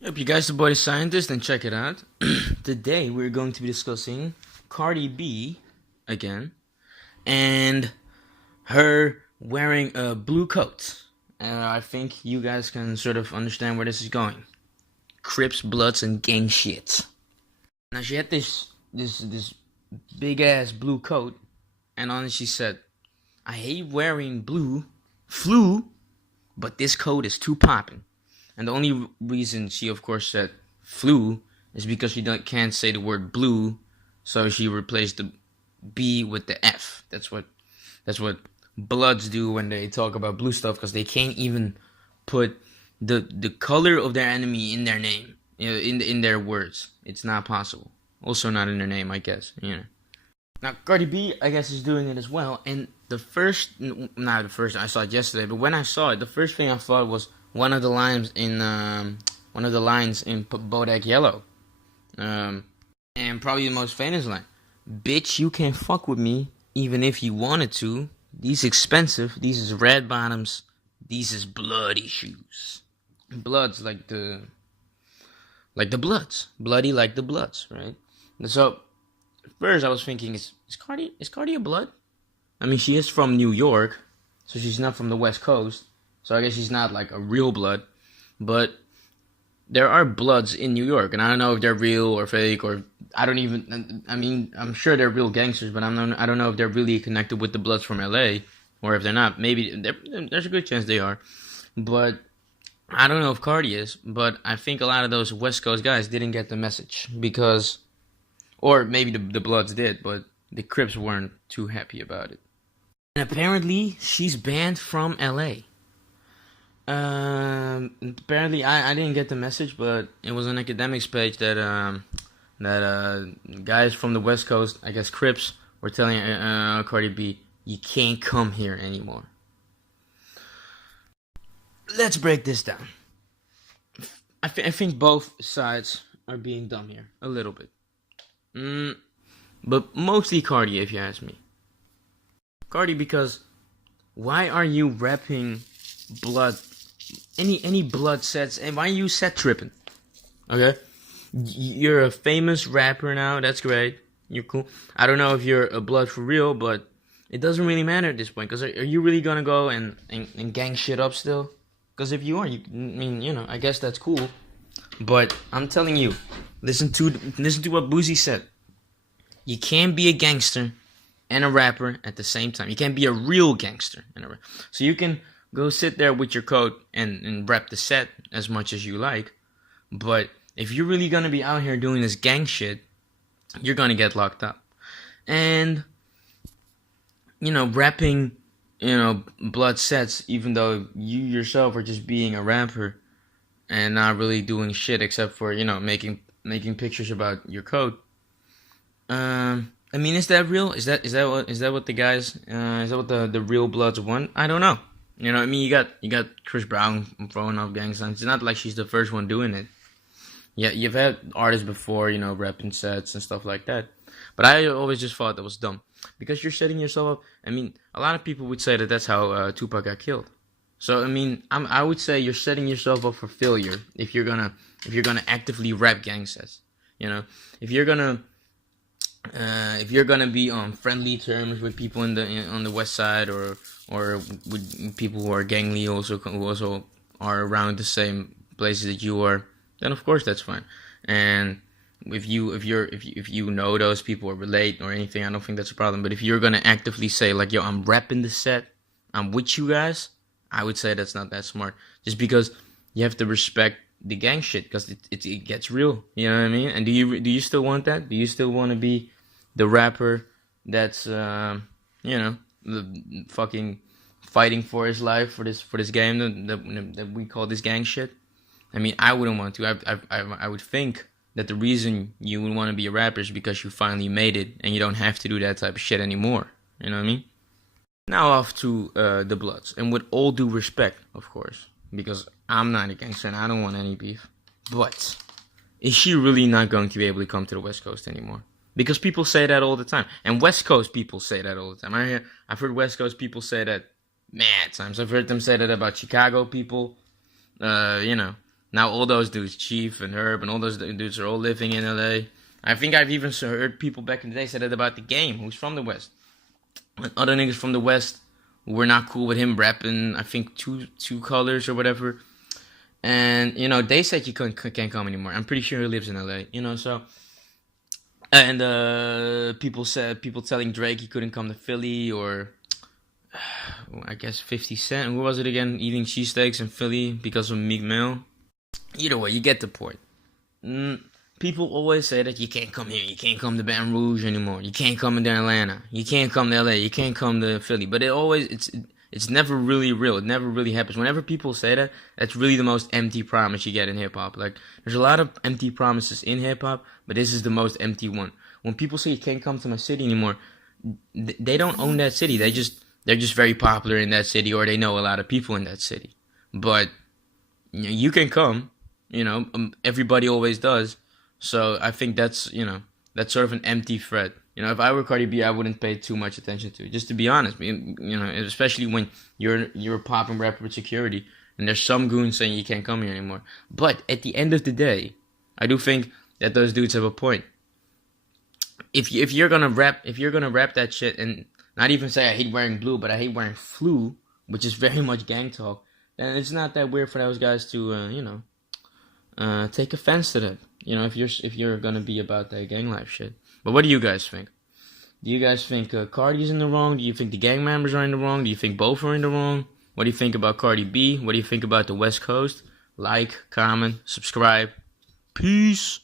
Yep, you guys, the boy the scientist, and check it out. Today we're going to be discussing Cardi B again, and her wearing a blue coat. I think you guys can sort of understand where this is going. Crips, Bloods, and gang shit. Now she had this big ass blue coat, and on it she said, "I hate wearing blue, flu, but this coat is too poppin'." And the only reason she, of course, said flu is because she can't say the word blue, so she replaced the B with the F. That's what Bloods do when they talk about blue stuff, because they can't even put the color of their enemy in their name, in their words. It's not possible. Also, not in their name, I guess. Now, Cardi B, I guess, is doing it as well. And not the first, I saw it yesterday, but when I saw it, the first thing I thought was one of the lines in Bodak Yellow, and probably the most famous line: "Bitch, you can't fuck with me, even if you wanted to. These expensive. These is red bottoms. These is bloody shoes. Bloods like the Bloods, bloody like the Bloods, right?" And so first I was thinking, is Cardi a Blood? I mean, she is from New York, so she's not from the West Coast. So I guess she's not like a real Blood, but there are Bloods in New York, and I don't know if they're real or fake, or I don't even. I mean, I'm sure they're real gangsters, but I don't know if they're really connected with the Bloods from LA, or if they're not. Maybe there's a good chance they are, but I don't know if Cardi is. But I think a lot of those West Coast guys didn't get the message because, or maybe the Bloods did, but the Crips weren't too happy about it. And apparently, she's banned from LA. Apparently, I didn't get the message, but it was an academics page that guys from the West Coast, I guess Crips, were telling Cardi B, "You can't come here anymore." Let's break this down. I think both sides are being dumb here a little bit, but mostly Cardi, if you ask me. Cardi, because why are you rapping blood? Any blood sets, and why are you set tripping? Okay, you're a famous rapper now. That's great. You're cool. I don't know if you're a Blood for real, but it doesn't really matter at this point. Because are you really gonna go and gang shit up still? Because if you are, I mean, I guess that's cool. But I'm telling you, listen to what Boozy said. You can't be a gangster and a rapper at the same time. You can't be a real gangster and a rapper. So you can go sit there with your coat and rep the set as much as you like. But if you're really going to be out here doing this gang shit, you're going to get locked up. And, repping, blood sets, even though you yourself are just being a rapper and not really doing shit except for, making pictures about your coat. I mean, is that real? Is that what the guys? Is that what the real Bloods want? I don't know. I mean, you got Chris Brown throwing off gang signs. It's not like she's the first one doing it. Yeah, you've had artists before, repping sets and stuff like that. But I always just thought that was dumb because you're setting yourself up. I mean, a lot of people would say that that's how Tupac got killed. So I mean, I would say you're setting yourself up for failure if you're gonna actively rep gang sets. If you're gonna be on friendly terms with people on the west side, or with people who are gangly, who also are around the same places that you are, then of course that's fine. And if you know those people or relate or anything, I don't think that's a problem. But if you're gonna actively say like, "Yo, I'm repping the set, I'm with you guys," I would say that's not that smart. Just because you have to respect the gang shit, because it gets real. You know what I mean? And do you still want that? Do you still want to be the rapper that's the fucking fighting for his life for this game that we call this gang shit? I mean, I wouldn't want to. I would think that the reason you would want to be a rapper is because you finally made it and you don't have to do that type of shit anymore. You know what I mean? Now off to the Bloods, and with all due respect, of course, because I'm not a gangster and I don't want any beef. But is she really not going to be able to come to the West Coast anymore? Because people say that all the time, and West Coast people say that all the time. I've heard West Coast people say that mad times. I've heard them say that about Chicago people. Now all those dudes, Chief and Herb and all those dudes are all living in LA. I think I've even heard people back in the day say that about the Game, who's from the West. And other niggas from the West were not cool with him rapping, I think, two colors or whatever. And, you know, they said you can't come anymore. I'm pretty sure he lives in LA, you know, so. And people telling Drake he couldn't come to Philly, or I guess 50 Cent. Who was it again? Eating cheesesteaks in Philly because of Meek Mill. Either way, you get the point. People always say that you can't come here, you can't come to Baton Rouge anymore, you can't come into Atlanta, you can't come to LA, you can't come to Philly. But it's never really real. It never really happens. Whenever people say that, that's really the most empty promise you get in hip hop. Like, there's a lot of empty promises in hip hop, but this is the most empty one. When people say you can't come to my city anymore, they don't own that city. They're just very popular in that city, or they know a lot of people in that city. But you can come. Everybody always does. So I think that's sort of an empty threat. If I were Cardi B, I wouldn't pay too much attention to it. Just to be honest, especially when you're a popping rapper with security, and there's some goons saying you can't come here anymore. But at the end of the day, I do think that those dudes have a point. If you're gonna rap that shit and not even say I hate wearing blue, but I hate wearing flu, which is very much gang talk, then it's not that weird for those guys to take offense to that. If you're gonna be about that gang life shit. But what do you guys think? Do you guys think Cardi's in the wrong? Do you think the gang members are in the wrong? Do you think both are in the wrong? What do you think about Cardi B? What do you think about the West Coast? Like, comment, subscribe. Peace.